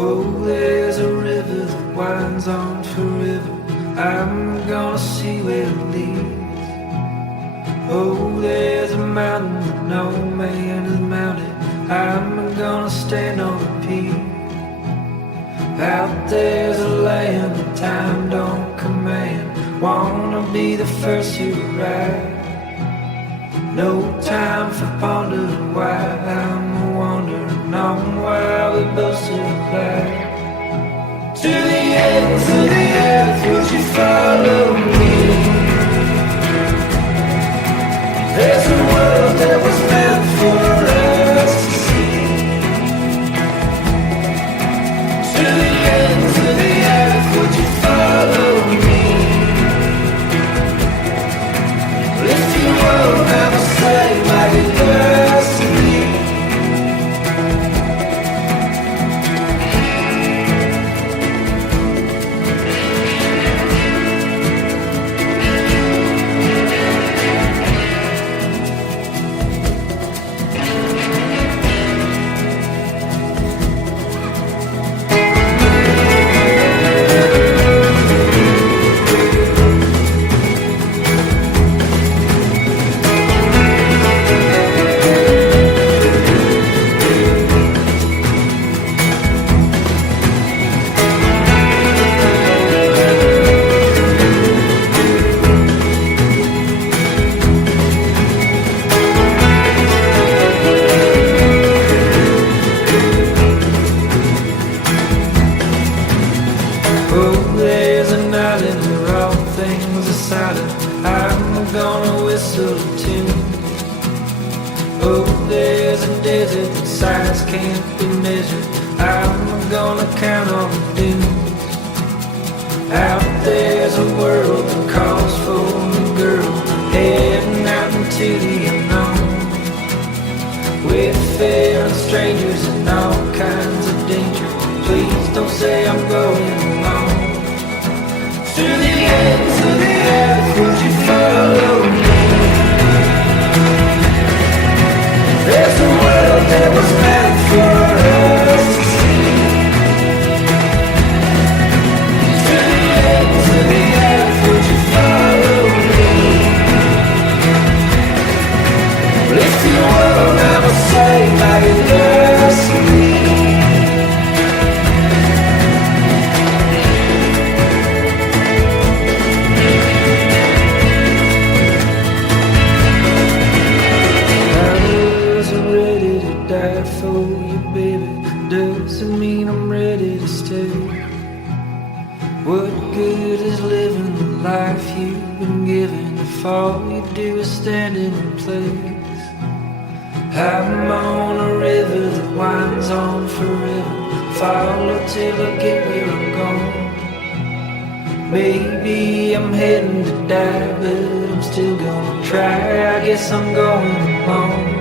Oh, there's a river that winds on forever. I'm gonna see where it leads. Oh, there's a mountain that no man has mounted. I'm gonna stand on a peak. Out there's a land that time don't command. Wanna be the first to arrive. No time for pondering why. I'm wandering on while we both survive. To the ends of the earth, would you follow me? There's a world that was meant for us to see. To the ends of the earth, would you follow me? If you won't have a say like it does to me. Oh, there's a night in where all things are silent. I'm gonna whistle a tune. Oh, there's a desert that size can't be measured. I'm gonna count on the dunes. Out there's a world that calls for a girl, heading out into the unknown. Wayfaring strangers and all kinds of danger. Please don't say I'm going alone. To the ends of the earth, would you follow me? There's a world that was meant for us to see. To the ends of the earth, would you follow me? If you won't ever say like it does to me. Die for you, baby. Doesn't mean I'm ready to stay. What good is living the life you've been given if all you do is stand in place? I'm on a river that winds on forever. Follow till I get where I'm going. Maybe I'm heading to die, but I'm still gonna try. I guess I'm going home.